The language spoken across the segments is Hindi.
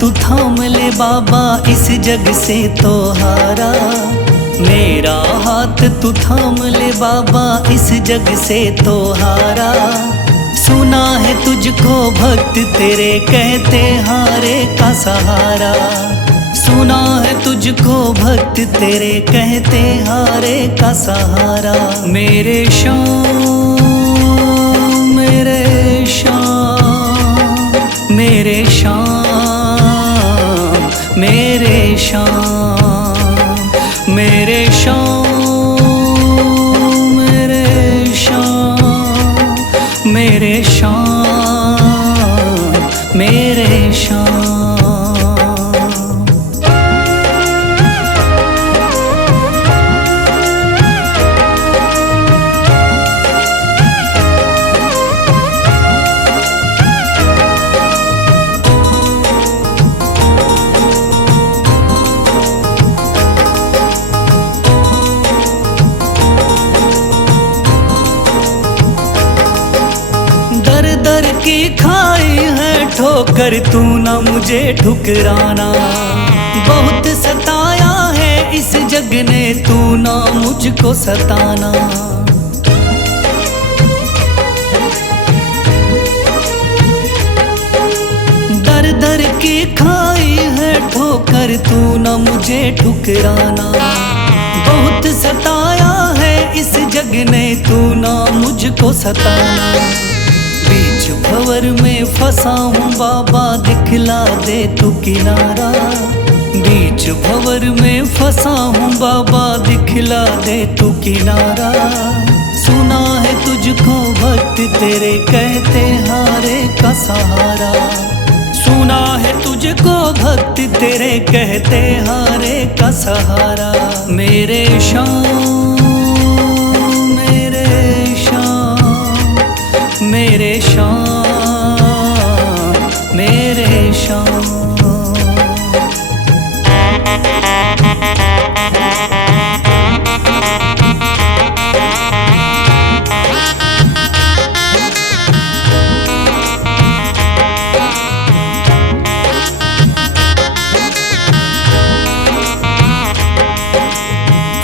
तू थाम ले बाबा इस जग से तो हारा। मेरा हाथ तू थाम ले बाबा इस जग से तो हारा। सुना है तुझको भक्त तेरे कहते हारे का सहारा। सुना है तुझको भक्त तेरे कहते हारे का सहारा। मेरे श्याम मेरे श्याम मेरे श्याम मेरे श्याम मेरे श्याम मेरे श्याम मेरे श्याम मेरे श्याम। दर की खाई है ठोकर तू ना मुझे ठुकराना। बहुत सताया है इस जग ने तू ना मुझको सताना। दर दर की खाई है ठोकर तू ना मुझे ठुकराना। बहुत सताया है इस जग ने तू ना मुझको सताना। बीच भंवर में फंसा हूँ बाबा दिखला दे तू किनारा। बीच भंवर में फंसा हूँ बाबा दिखला दे तू किनारा। सुना है तुझको भक्त तेरे कहते हारे का सहारा। सुना है तुझको भक्त तेरे कहते हारे का सहारा। मेरे श्याम मेरे श्याम मेरे श्याम मेरे श्याम।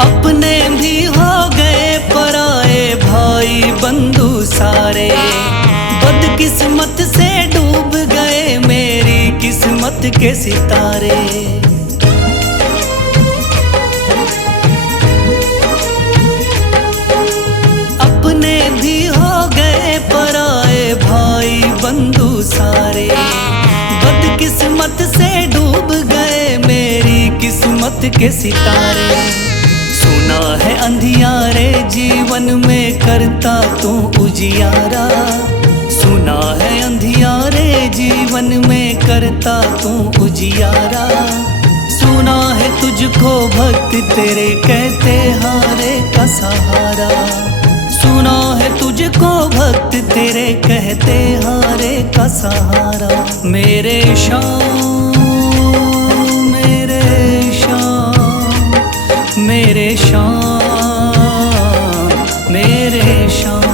अपने भी हो गए पराए भाई बंधु सारे। बदकिस्मत से डूब गए मेरी किस्मत के सितारे। अपने भी हो गए पराए भाई बंधु सारे। बदकिस्मत से डूब गए मेरी किस्मत के सितारे। सुना है अंधियारे जीवन में करता तू उजियारा। सुना है अंधियारे जीवन में करता तू उजियारा। सुना है तुझको भक्त तेरे कहते हारे का सहारा। सुना है तुझको भक्त तेरे कहते हारे का सहारा। मेरे श्याम मेरे श्याम मेरे श्याम मेरे श्याम।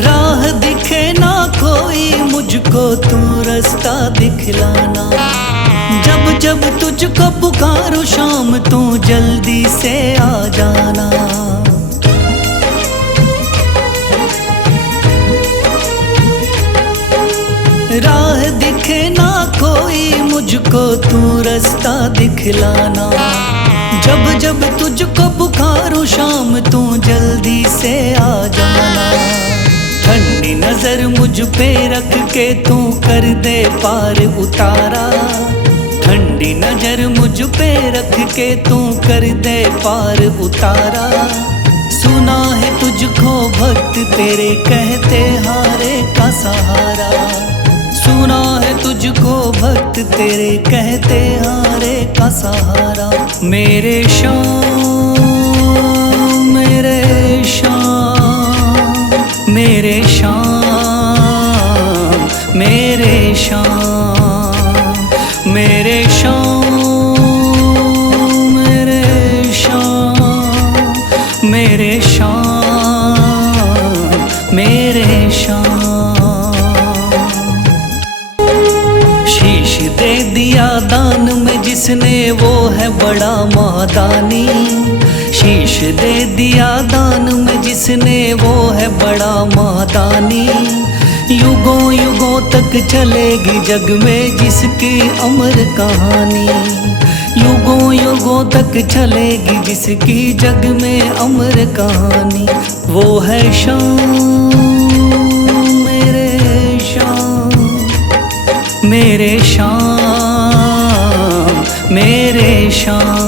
राह दिखे ना कोई मुझको तू रास्ता दिखलाना। जब जब तुझको पुकारूं शाम तू जल्दी से आ जाना। राह दिखे ना कोई मुझको तू रास्ता दिखलाना। जब जब तुझको पुकारूं शाम तू जल्दी से आ जाना। ठंडी नजर मुझ पे रख के तू कर दे पार उतारा। ठंडी नजर मुझ पे रख के तू कर दे पार उतारा। सुना है तुझको भक्त तेरे कहते हारे का सहारा। सुना है तुझको भक्त तेरे कहते हारे का सहारा। मेरे श्याम मेरे श्याम, मेरे श्याम, मेरे श्याम, मेरे श्याम, मेरे श्याम, मेरे श्याम, मेरे श्याम। शीश दे दिया दान में जिसने वो है बड़ा महादानी। शीश दे दिया दान में जिसने वो है बड़ा महादानी। युगों युगों तक चलेगी जग में जिसकी अमर कहानी। युगों युगों तक चलेगी जिसकी जग में अमर कहानी। वो है श्याम, मेरे श्याम, मेरे श्याम, मेरे श्याम।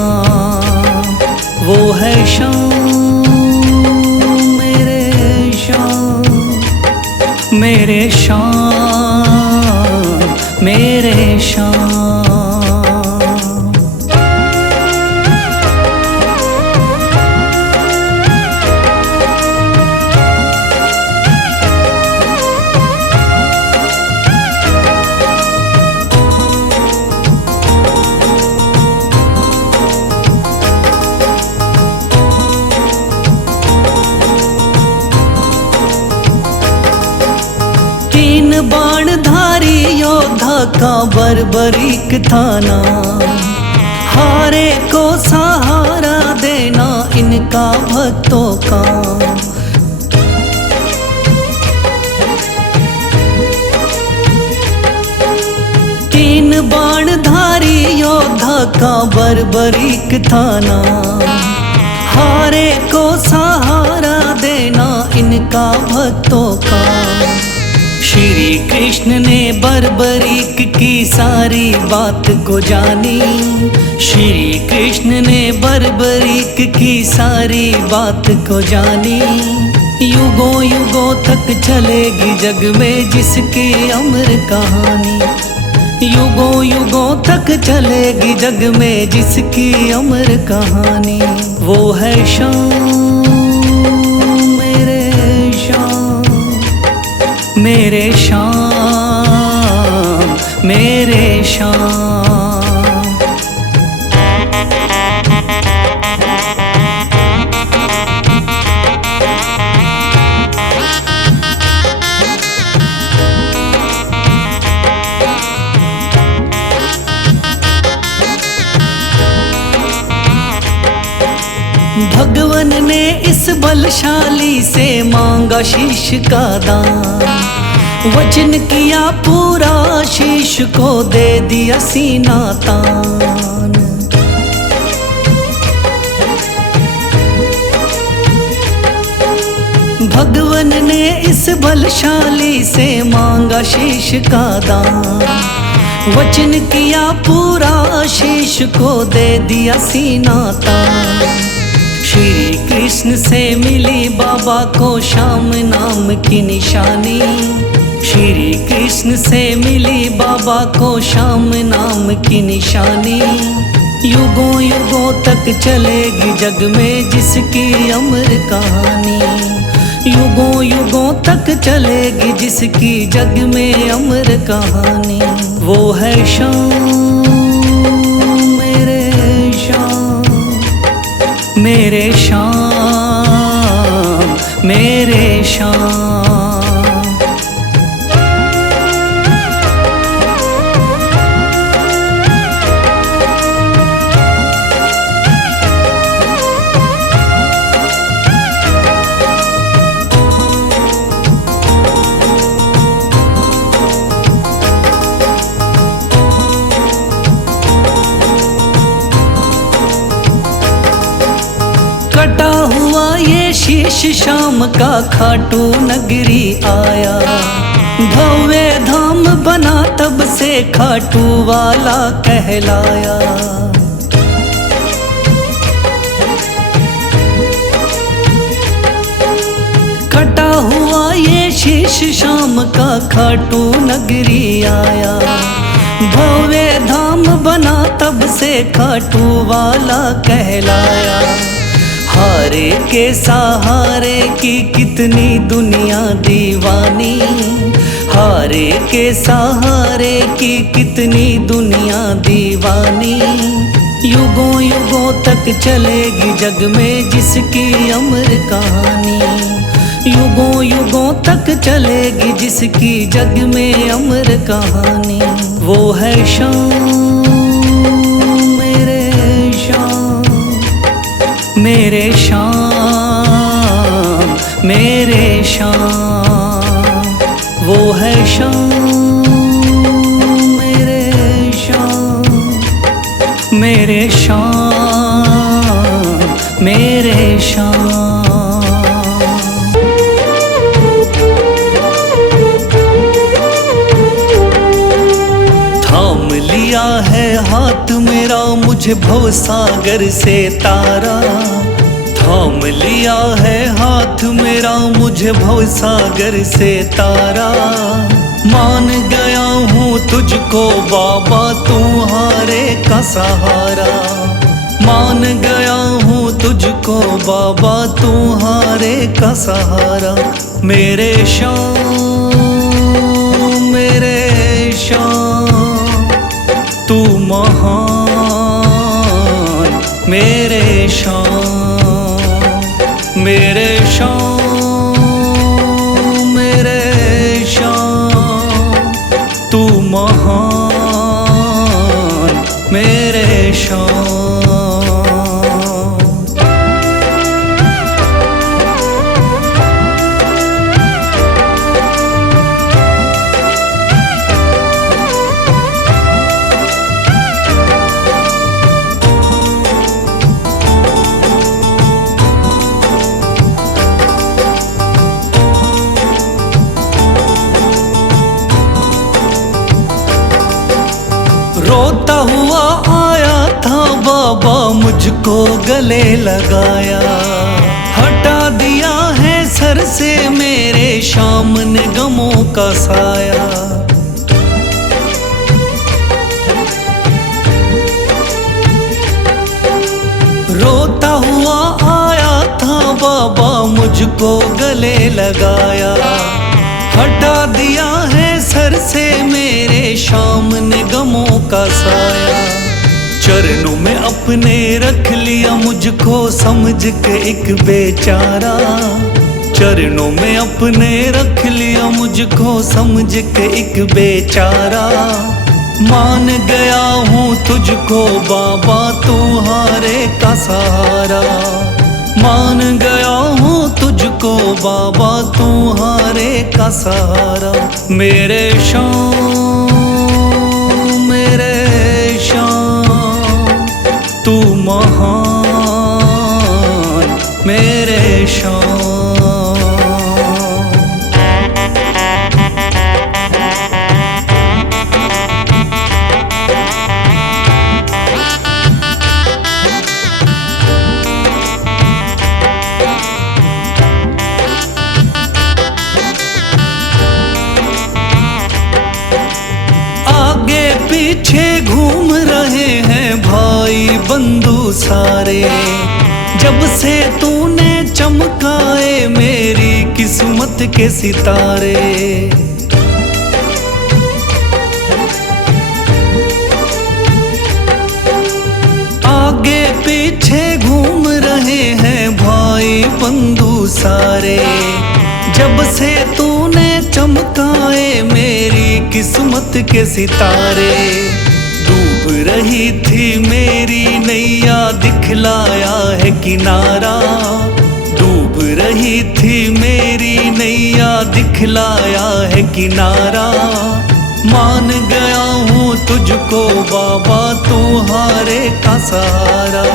वो है श्याम, मेरे श्याम, मेरे श्याम, मेरे श्याम। तीन बाणधारी योद्धा का बर्बरीक थाना। हारे को सहारा देना इनका भक्तों का। तीन बाणधारी योद्धा का बर्बरीक थाना। हारे को सहारा देना इनका भक्तों का। श्री कृष्ण ने बर्बरीक की सारी बात को जानी। श्री कृष्ण ने बर्बरीक की सारी बात को जानी। युगों युगों तक चलेगी जग में जिसकी अमर कहानी। युगों युगों तक चलेगी जग में जिसकी अमर कहानी। वो है श्याम, मेरे श्याम, मेरे श्याम, मेरे श्याम। भगवन ने इस बलशाली से मांगा शीश का दान। वचन किया पूरा शीश को दे दिया सीना तान। भगवन ने इस बलशाली से मांगा शीश का दान। वचन किया पूरा शीश को दे दिया सीना तान। श्री कृष्ण से मिली बाबा को श्याम नाम की निशानी। श्री कृष्ण से मिली बाबा को श्याम नाम की निशानी। युगों युगों तक चलेगी जग में जिसकी अमर कहानी। युगों युगों तक चलेगी जिसकी जग में अमर कहानी। वो है श्याम, मेरे श्याम, मेरे श्याम, मेरे श्याम। कटा हुआ ये शीश शाम का खाटू नगरी आया। भव्य धाम बना तब से खाटू वाला कहलाया। कटा हुआ ये शीश शाम का खाटू नगरी आया। भव्य धाम बना तब से खाटू वाला कहलाया। हारे के सहारे की कितनी दुनिया दीवानी, हारे के सहारे की कितनी दुनिया दीवानी। युगों युगों तक चलेगी जग में जिसकी अमर कहानी, युगों युगों तक चलेगी जिसकी जग में अमर कहानी। वो है शाम मेरे शाम, मेरे शाम मेरे शाम। वो है शाम मेरे शाम, मेरे शाम मेरे शाम। थाम लिया है हाथ मेरा मुझे भवसागर से तारा, थाम लिया है हाथ मेरा मुझे भवसागर से तारा। मान गया हूँ तुझको बाबा तुम्हारे का सहारा, मान गया हूँ तुझको बाबा तुम्हारे का सहारा। मेरे शाम मेरे शाम तू महान, मेरे शाम मेरे शाम मेरे शाम तू महान, मेरे शाम। रोता हुआ आया था बाबा मुझको गले लगाया, हटा दिया है सर से मेरे शाम ने गमों का साया। रोता हुआ आया था बाबा मुझको गले लगाया, हटा दिया है सर से मेरे शाम ने गमों का साया। चरणों में अपने रख लिया मुझको समझ के एक बेचारा, चरणों में अपने रख लिया मुझको समझ के एक बेचारा। मान गया हूँ तुझको बाबा तुम्हारे का सहारा, मान गया हूँ तुझको बाबा तुम्हारे का सहारा। मेरे शाम मेरे शाम तू महान, मेरे शाम। पीछे घूम रहे हैं भाई बंधु सारे, जब से तूने चमकाए मेरी किस्मत के सितारे। आगे पीछे घूम रहे हैं भाई बंधु सारे, जब से तूने चमकाए मेरी किस्मत के सितारे। डूब रही थी मेरी नैया दिखलाया है किनारा, डूब रही थी मेरी नैया दिखलाया है किनारा। मान गया हूँ तुझको बाबा तुम्हारे का सहारा,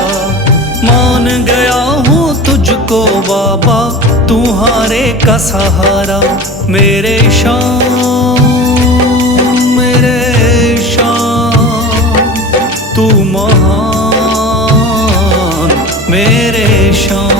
मान गया हूँ तुझको बाबा तुम्हारे का सहारा। मेरे शाम मेरे शाम तू महान, मेरे शाम।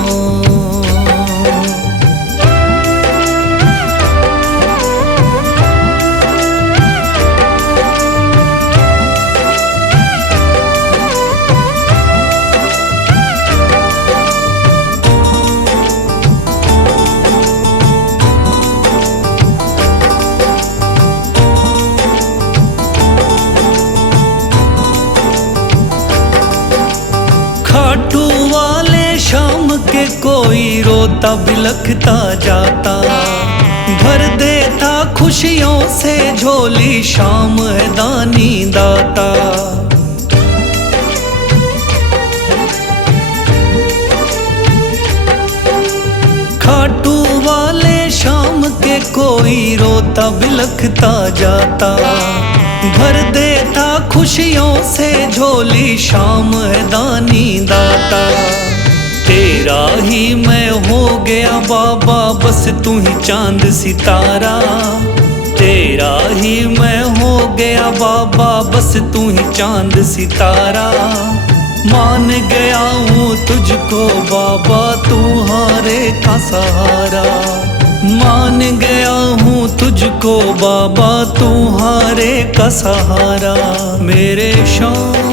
रोता बिलखता जाता। भर देता खुशियों से झोली शाम है दानी दाता। खाटू वाले शाम के कोई रोता बिलखता जाता। भर देता खुशियों से झोली शाम है दानी दाता। तेरा ही मैं हो गया बाबा बस तू ही चांद सितारा। तेरा ही मैं हो गया बाबा बस तू ही चांद सितारा। मान गया हूँ तुझको बाबा तू हारे का सहारा। मान गया हूँ तुझको बाबा तू हारे का सहारा। मेरे शाम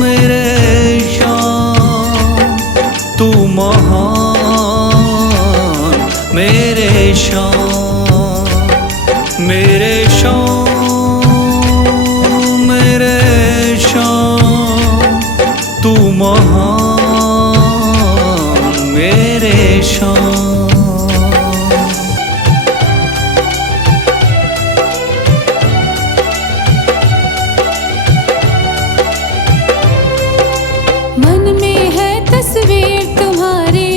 मेरे शाम तू महान। मेरे शाम मेरे शाम मेरे शाम तू महान। मेरे शाम मन में है तस्वीर तुम्हारी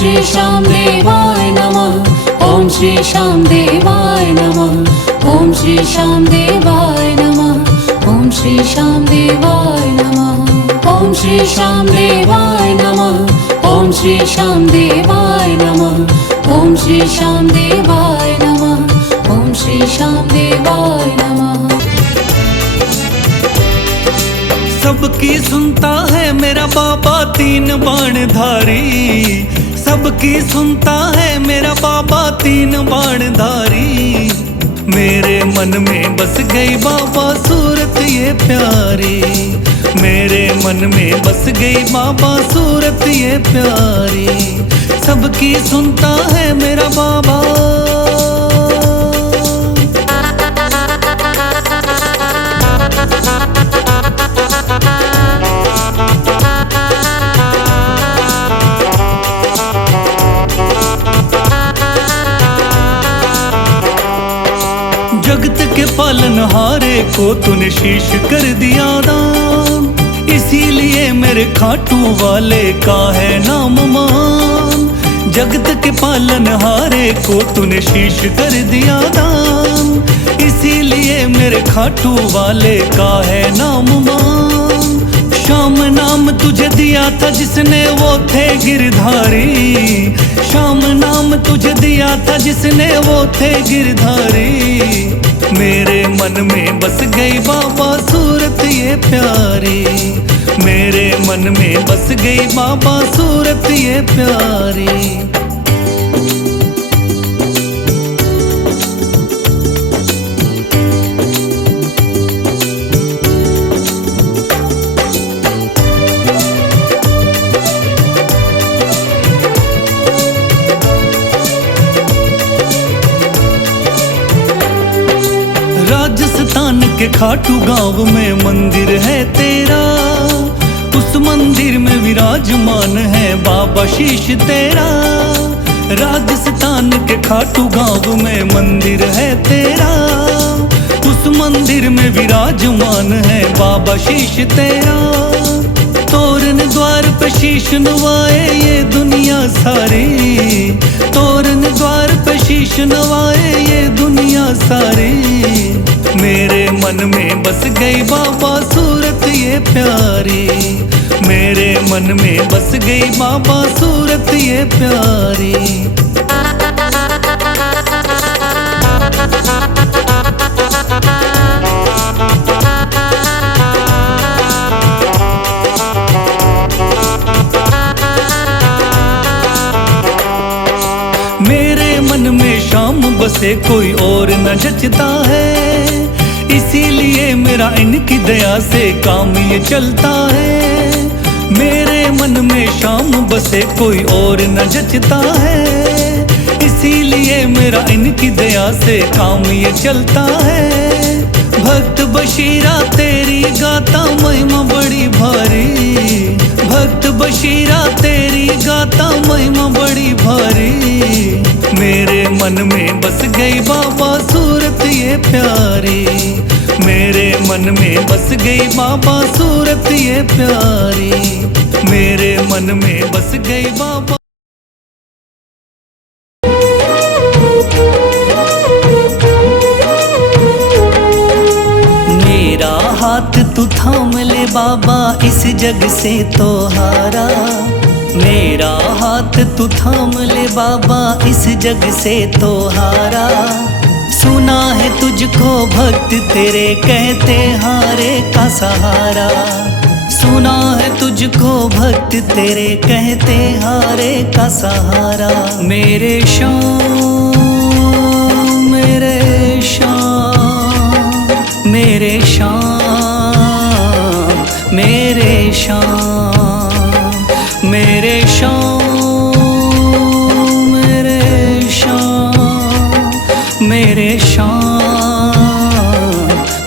श्री श्याम देवाय नमः। ओम श्री श्याम देवाय नमः। ओम श्री श्याम देवाय नमः। ओम श्री श्याम देवाय नमः। ओम श्री श्याम देवाय नमः। ओम श्री श्याम देवाय नमः। ओम श्री श्याम देवाय नमः। ओम श्री श्याम देवाय नमः। सबकी सुनता है मेरा बाबा तीन बाणधारी, सबकी सुनता है मेरा बाबा तीन बाणधारी। मेरे मन में बस गई बाबा सूरत ये प्यारी, मेरे मन में बस गई बाबा सूरत ये प्यारी। सबकी सुनता है मेरा बाबा। जगत के पालनहारे को तूने शीश कर दिया दान, इसीलिए मेरे खाटू वाले का है नाम मान। जगत के पालनहारे को तूने शीश कर दिया दान, इसीलिए मेरे खाटू वाले का है नाम मान। श्याम नाम तुझे दिया था जिसने वो थे गिरधारी, श्याम नाम तुझे दिया था जिसने वो थे गिरधारी। मेरे मन में बस गई बाबा सूरत ये प्यारी, मेरे मन में बस गई बाबा सूरत ये प्यारी। राजस्थान के खाटू गांव में मंदिर है तेरा, उस मंदिर में विराजमान है बाबा शीश तेरा। राजस्थान के खाटू गांव में मंदिर है तेरा, उस मंदिर में विराजमान है बाबा शीश तेरा। तोरण द्वार पे शीश नवाए ये दुनिया सारी, तोरण द्वार पे शीश नवाए ये दुनिया सारी। मेरे मन में बस गई बाबा सूरत ये प्यारी, मेरे मन में बस गई बाबा सूरत ये प्यारी। मेरे मन में शाम बसे कोई और न जचता है, इसीलिए मेरा इनकी दया से काम ये चलता है। मेरे मन में शाम बसे कोई और न जचता है, इसीलिए मेरा इनकी दया से काम ये चलता है। भक्त बशीरा तेरी गाता महिमा बड़ी भारी, भक्त बशीरा तेरी गाता महिमा बड़ी भारी। मेरे मन में बस गई बाबा सूरत ये प्यारी, मेरे मन में बस गई बाबा सूरत ये प्यारी। मेरे मन में बस गई बाबा। मेरा हाथ तू थाम ले बाबा इस जग से तो हारा, मेरा हाथ तू थाम ले बाबा इस जग से तो हारा। सुना है तुझको भक्त तेरे कहते हारे का सहारा, सुना है तुझको भक्त तेरे कहते हारे का सहारा। मेरे श्याम मेरे श्याम मेरे श्याम मेरे श्याम मेरे श्याम मेरे श्याम मेरे श्याम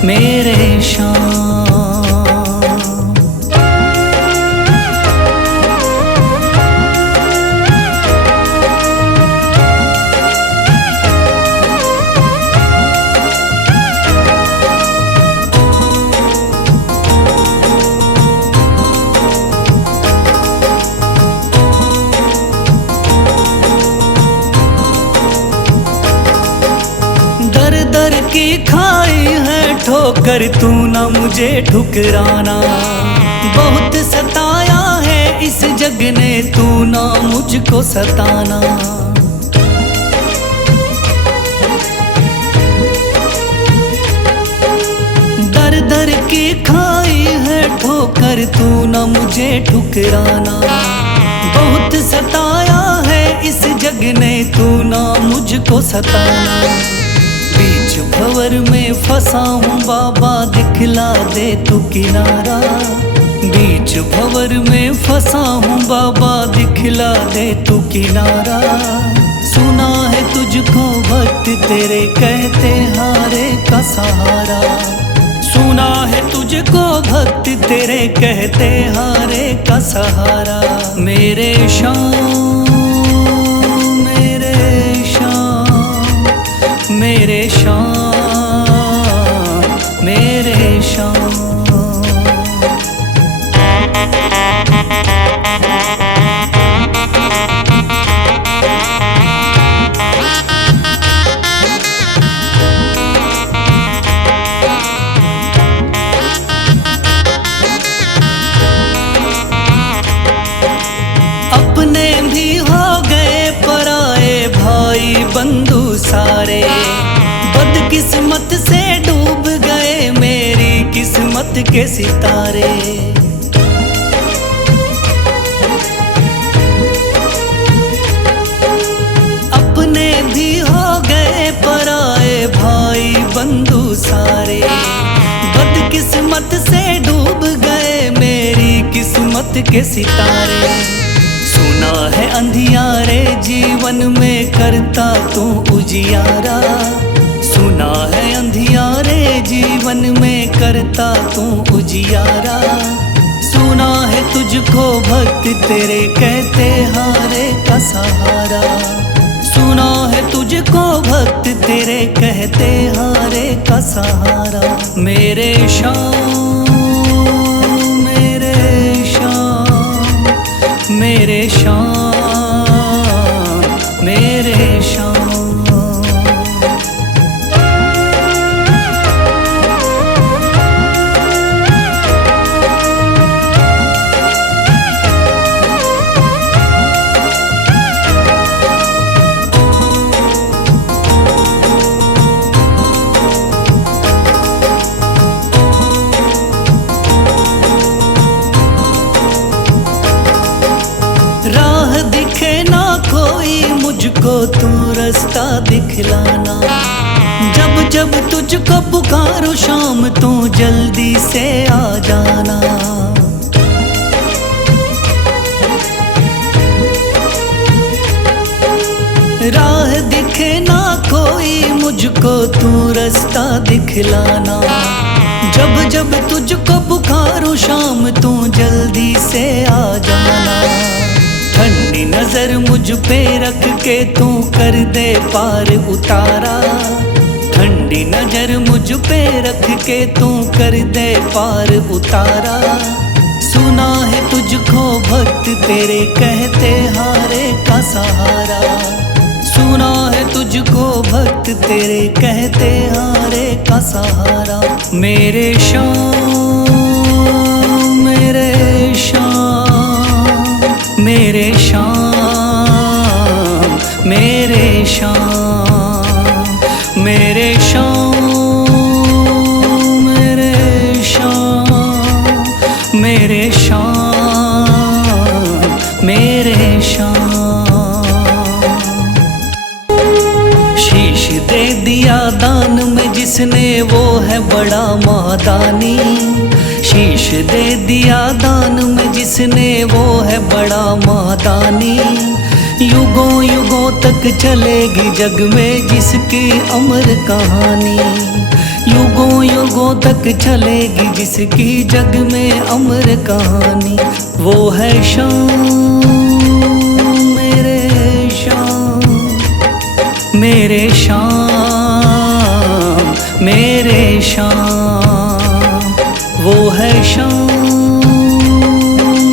मेरे श्याम। ठोकर तू ना मुझे ठुकराना। बहुत सताया है इस जग ने, तू ना मुझको सताना। दर दर की खाई है ठोकर, तू ना मुझे ठुकराना। बहुत सताया है इस जग ने, तू ना मुझको सताना। बीच भंवर में फंसा हूँ बाबा, दिखला दे तू किनारा। बीच भंवर में फंसा हूँ बाबा, दिखला दे तू किनारा। सुना है तुझको भक्त तेरे कहते हारे का सहारा। सुना है तुझको भक्त तेरे कहते हारे का सहारा। मेरे शाम मेरे शाम मेरे शाम मेरे शाम। अपने भी हो गए पराए भाई बंधु सारे। बदकिस्मत से डूब गए मेरी किस्मत के सितारे। अपने भी हो गए पराए भाई बंधु सारे। बदकिस्मत से डूब गए मेरी किस्मत के सितारे। सुना है अंधियारे जीवन में करता तू उजियारा। सुना है अंधियारे जीवन में करता तू उजियारा। सुना है तुझको भक्त तेरे कहते हारे का सहारा। सुना है तुझको भक्त तेरे कहते हारे का सहारा। मेरे शाम मेरे शाम मेरे शाम मेरे शाम। राह दिखे ना कोई मुझको, तू रास्ता दिखलाना। जब जब तुझको पुकारूं शाम, तू जल्दी से आ जाना। राह दिखे ना कोई मुझको, तू रास्ता दिखलाना। जब जब तुझको पुकारूं शाम, तू जल्दी से आ जाना। ठंडी नजर मुझ पे रख के तू कर दे पार उतारा। ठंडी नजर मुझ पे रख के तू कर दे पार उतारा। सुना है तुझको भक्त तेरे कहते हारे का सहारा। सुना है तुझको भक्त तेरे कहते हारे का सहारा। मेरे शाम मेरे शाम मेरे शाम मेरे शाम मेरे शाम मेरे शाम मेरे शाम मेरे शाम। शीश दे दिया दान में जिसने, वो है बड़ा महादानी। शीश दे दिया दान में जिसने, वो है बड़ा महादानी। युगों युगों तक चलेगी जग में जिसकी अमर कहानी। युगों युगों तक चलेगी जिसकी जग में अमर कहानी। वो है शाम मेरे शाम मेरे शाम मेरे शाम। वो है शाम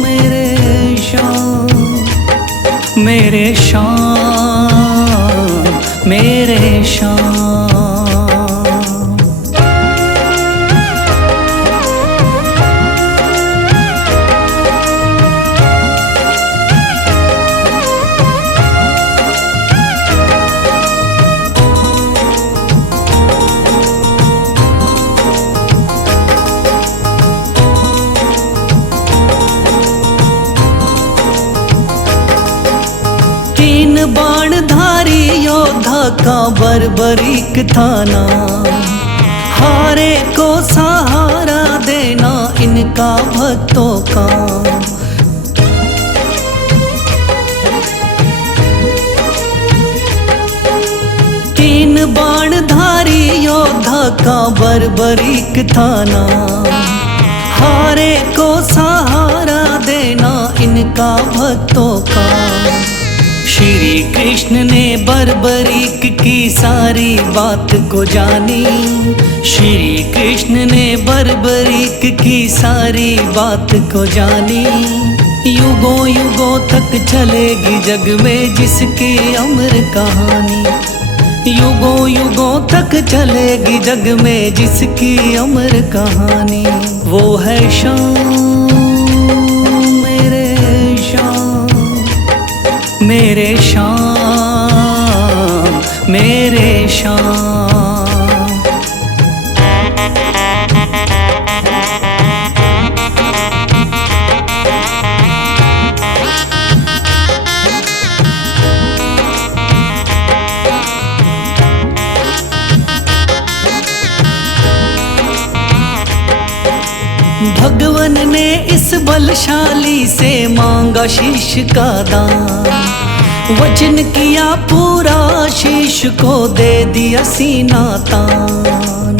मेरे शाम मेरे शाम मेरे शाम। का बर्बरीक था नाम। हारे को सहारा देना इनका भक्तों का। तीन बाणधारी योद्धा का बर्बरीक था नाम। हारे को सहारा देना इनका भक्तों का। श्री कृष्ण ने बर्बरीक की सारी बात को जानी। श्री कृष्ण ने बर्बरीक की सारी बात को जानी। युगों युगों तक चलेगी जग में जिसकी अमर कहानी। युगों युगों तक चलेगी जग में जिसकी अमर कहानी। वो है श्याम मेरे श्याम, मेरे श्याम मेरे श्याम। भगवन ने इस बलशाली से मांगा शीश का दान। वचन किया पूरा शीश को दे दिया सीना तान।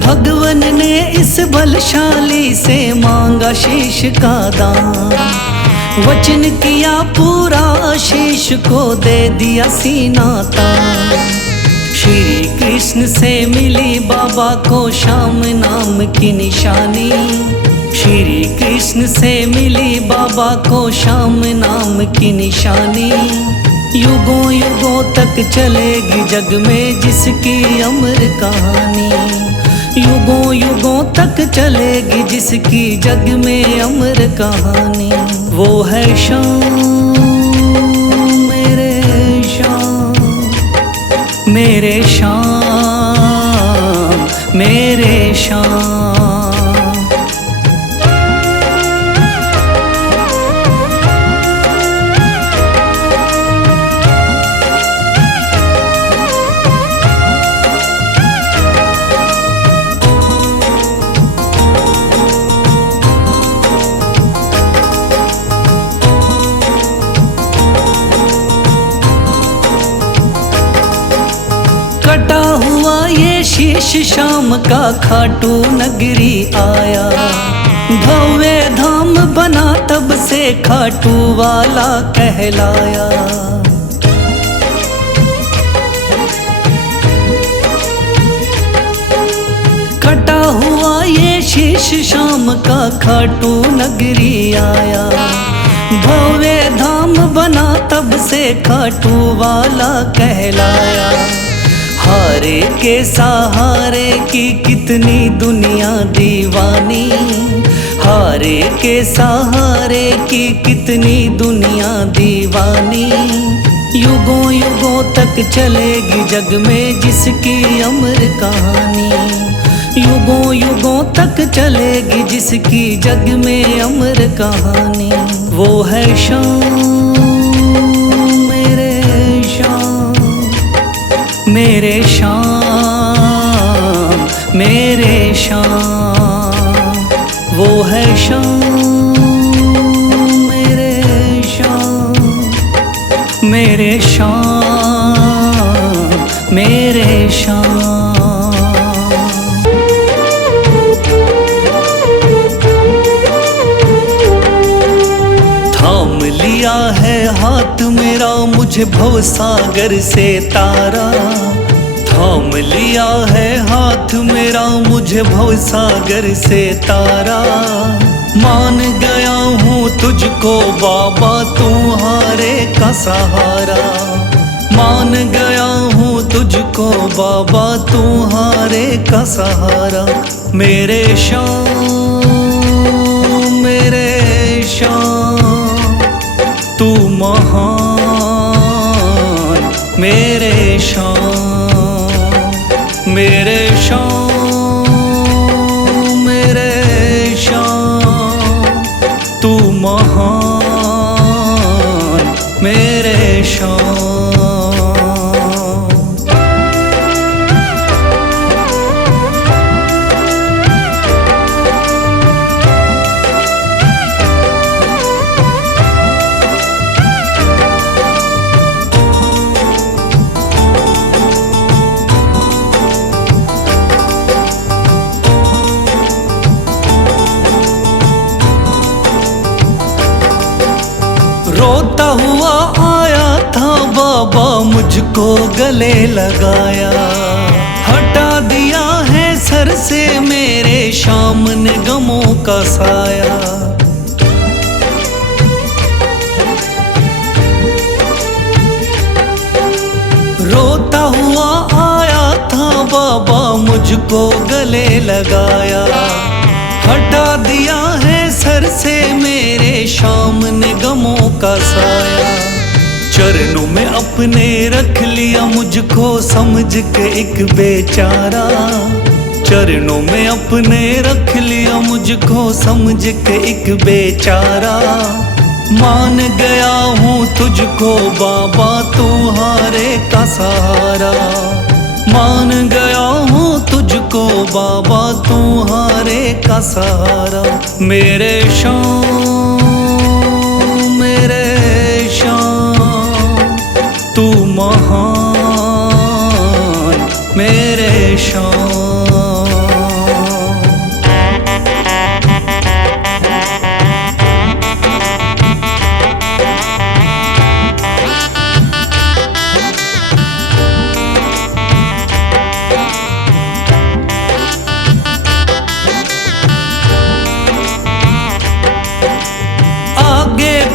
भगवन ने इस बलशाली से मांगा शीश का दान। वचन किया पूरा शीश को दे दिया सीना तान। श्री कृष्ण से मिली बाबा को श्याम नाम की निशानी। श्री कृष्ण से मिली बाबा को श्याम नाम की निशानी। युगों युगों तक चलेगी जग में जिसकी अमर कहानी। युगों युगों तक चलेगी जिसकी जग में अमर कहानी। वो है श्याम मेरे श्याम, मेरे श्याम मेरे श्याम। कटा हुआ ये शीश श्याम का खाटू नगरी आया। भव्य धाम बना तब से खाटू वाला कहलाया। कटा हुआ ये शीश श्याम का खाटू नगरी आया। भव्य धाम बना तब से खाटू वाला कहलाया। हारे के सहारे की कितनी दुनिया दीवानी। हारे के सहारे की कितनी दुनिया दीवानी। युगों युगों तक चलेगी जग में जिसकी अमर कहानी। युगों युगों तक चलेगी जिसकी जग में अमर कहानी। वो है श्याम मेरे श्याम, मेरे श्याम मेरे श्याम। वो है श्याम मेरे श्याम, मेरे श्याम मेरे श्याम। थाम लिया है हाथ मेरा मुझे भवसागर से तारा। थाम लिया है हाथ मेरा मुझे भवसागर से तारा। मान गया हूँ तुझको बाबा तुम्हारे का सहारा। मान गया हूँ तुझको बाबा तुम्हारे का सहारा। मेरे श्याम मेरे श्याम तू महान। मेरे श्याम मेरे श्याम मेरे श्याम तू महान। मुझको गले लगाया, हटा दिया है सर से मेरे शाम ने गमों का साया। रोता हुआ आया था बाबा, मुझको गले लगाया, हटा दिया है सर से मेरे शाम ने गमों का साया। चरणों में अपने रख लिया मुझको समझ के एक बेचारा, चरणों में अपने रख लिया मुझको समझ के एक बेचारा। मान गया हूँ तुझको बाबा तुम्हारे का सहारा, मान गया हूँ तुझको बाबा तुम्हारे का सहारा। मेरे शाम तू महान मेरे शाम।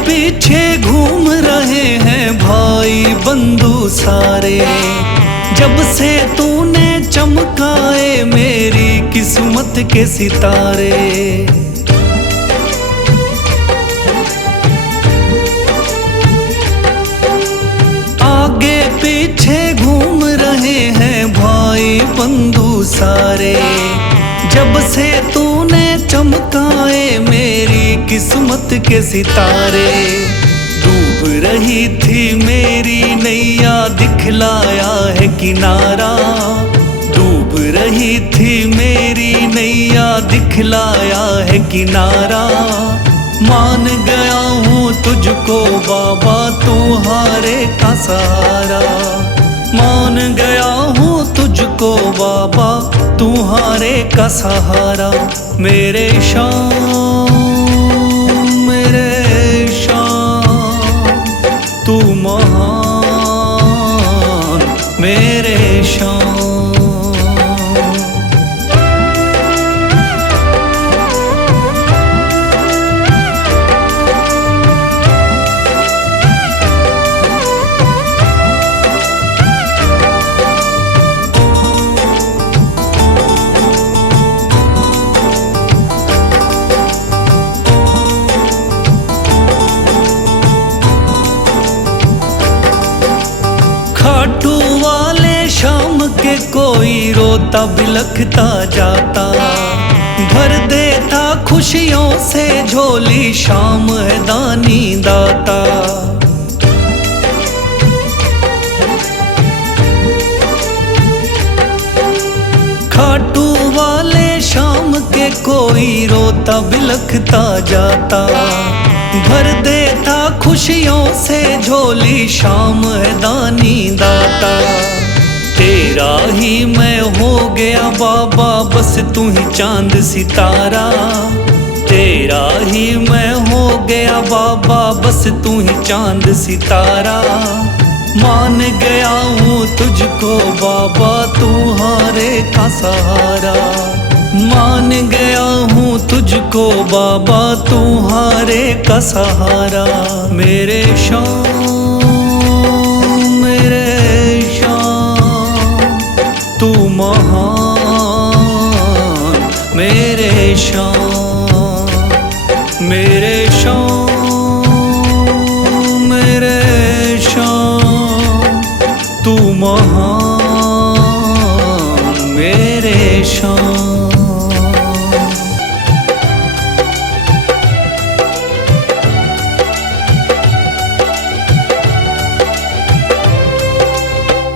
पीछे घूम रहे हैं भाई बंधु सारे, जब से तूने चमकाए मेरी किस्मत के सितारे। आगे पीछे घूम रहे हैं भाई बंधु सारे, जब से तूने चमकाए मेरी किस्मत के सितारे। डूब रही थी मेरी नैया दिखलाया है किनारा, डूब रही थी मेरी नैया दिखलाया है किनारा। मान गया हूँ तुझको बाबा तुम्हारे का सहारा, मान गया हूँ तुझको बाबा तुम्हारे का सहारा। मेरे शाम तू महान मेरे शाम। खाटू वाले शाम के कोई रोता बिलखता जाता, भर देता खुशियों से झोली शाम है दानी दाता। खाटू वाले शाम के कोई रोता बिलखता जाता, भर देता खुशियों से झोली शाम है दानी दाता। तेरा ही मैं हो गया बाबा बस तू ही चांद सितारा, तेरा ही मैं हो गया बाबा बस तू ही चांद सितारा। मान गया हूँ तुझको बाबा तुम्हारे का सहारा, मान गया हूँ तुझको बाबा तुम्हारे का सहारा। मेरे शाम तू महान मेरे शाम, मेरे शाम तू महान मेरे शाम।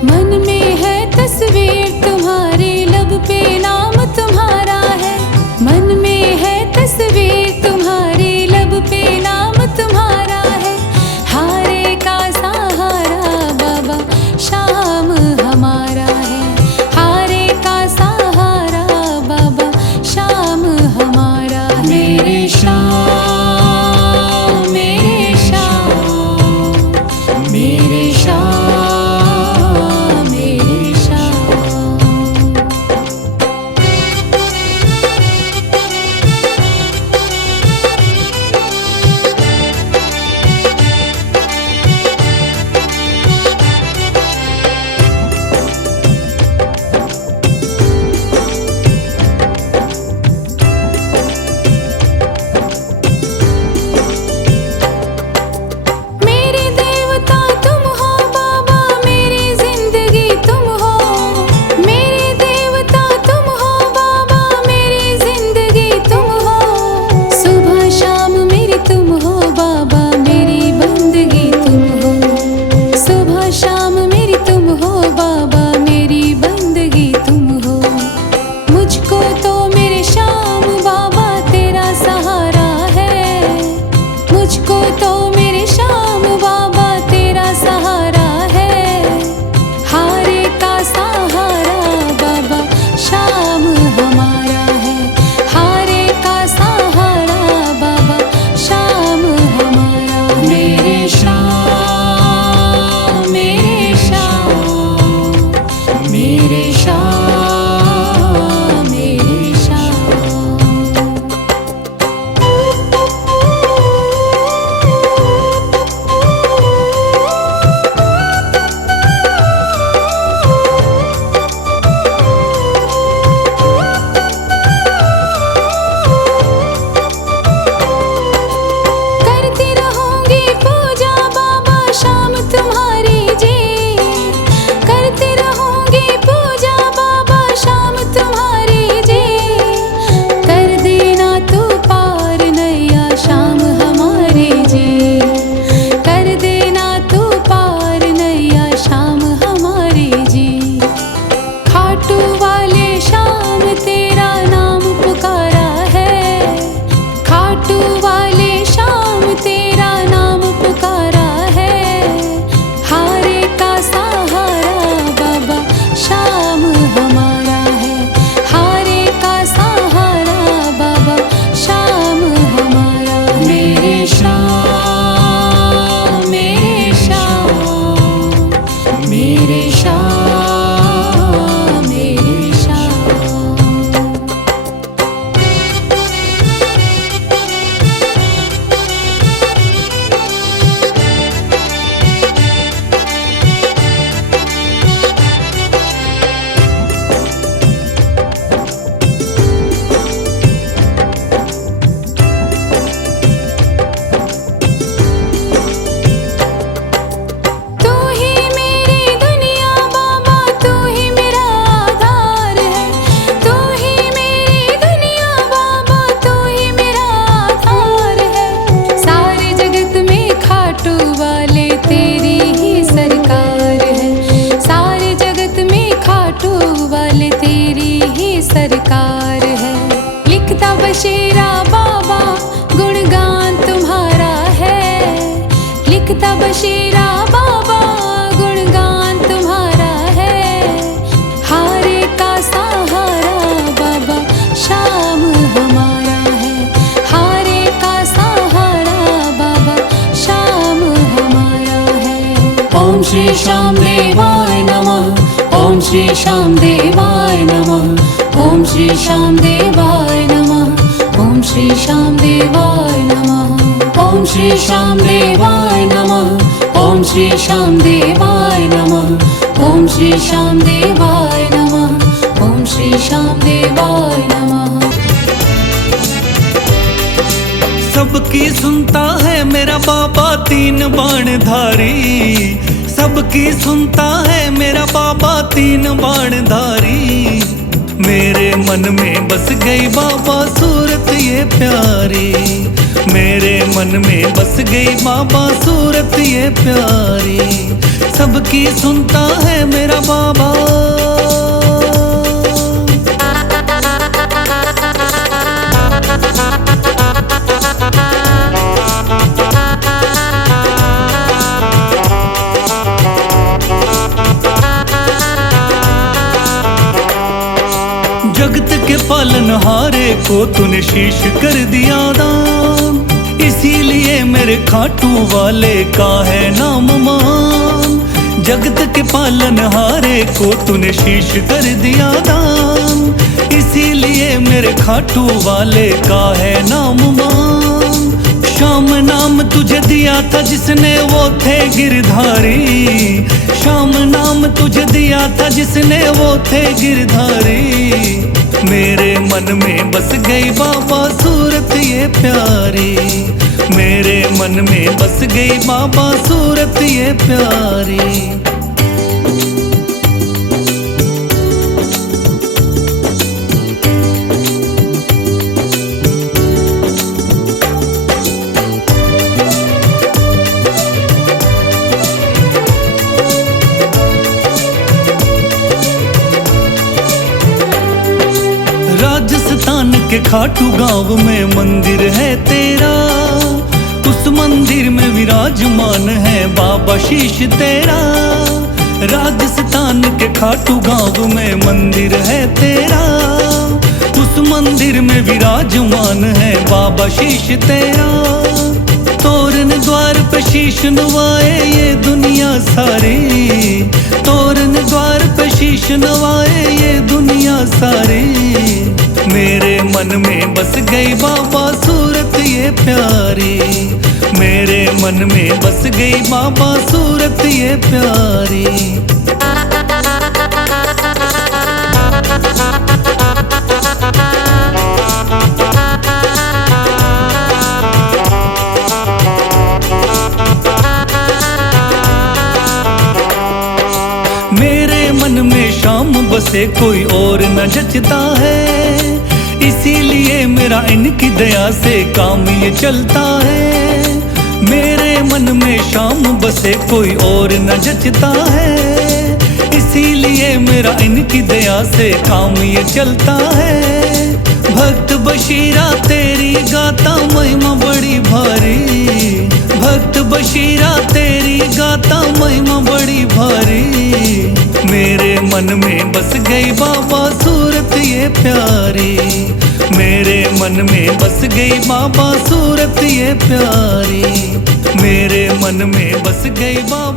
मन में है तस्वीर तुम्हारे, लब पे नाम तुम्हारा है। मन में है तस्वीर तुम्हारे, लब वाले तेरी ही सरकार है। लिखता बशीरा बाबा गुणगान तुम्हारा है। लिखता बशीरा बाबा गुणगान तुम्हारा है। हारे का सहारा बाबा शाम हमारा है। हारे का सहारा बाबा शाम हमारा है। ओम श्री श्याम देवाय नमः। ओम श्री श्याम देवाय नमः। ओम श्री श्याम देवाय नमः। ओम श्री श्याम देवाय नमः। ओम श्री श्याम देवाय नमः। ओम श्री श्याम देवाय नमः। ओम श्री श्याम देवाय नमः। ओम श्री श्याम देवाय नमः। सबकी सुनता है मेरा बाबा तीन बाण धारी। सबकी सुनता है मेरा बाबा तीन बाण धारी। मेरे मन में बस गई बाबा सूरत ये प्यारी। मेरे मन में बस गई बाबा सूरत ये प्यारी। सबकी सुनता है मेरा बाबा। जगत के पालनहारे को तूने शीश कर दिया दान। इसीलिए मेरे खाटू वाले का है नाम महान। जगत के पालनहारे को तूने शीश कर दिया दान। इसीलिए मेरे खाटू वाले का है नाम महान। श्याम नाम तुझे दिया था जिसने वो थे गिरधारी। श्याम नाम तुझे दिया था जिसने वो थे गिरधारी। मेरे मन में बस गई बाबा सूरत ये प्यारी। मेरे मन में बस गई बाबा सूरत ये प्यारी। राजस्थान के खाटू गांव में मंदिर है तेरा। उस मंदिर में विराजमान है बाबा शीश तेरा। राजस्थान के खाटू गांव में मंदिर है तेरा। उस मंदिर में विराजमान है बाबा शीश तेरा। तोरण द्वार पे शीश नवाए ये दुनिया सारी। तोरण द्वार पे शीश नवाए ये दुनिया सारी। मेरे मन में बस गई बाबा सूरत ये प्यारी। मेरे मन में बस गई बाबा सूरत ये प्यारी। मेरे मन में शाम बसे कोई और न जचता है। इसीलिए मेरा इनकी दया से काम ये चलता है। मेरे मन में शाम बसे कोई और न जचता है। इसीलिए मेरा इनकी दया से काम ये चलता है। भक्त बशीरा तेरी गाता महिमा बड़ी भारी। भक्त बशीरा तेरी गाता महिमा बड़ी भारी। मेरे मन में बस गई बाबा सूरत ये प्यारी। मेरे मन में बस गई बाबा सूरत ये प्यारी। मेरे मन में बस गई बाबा।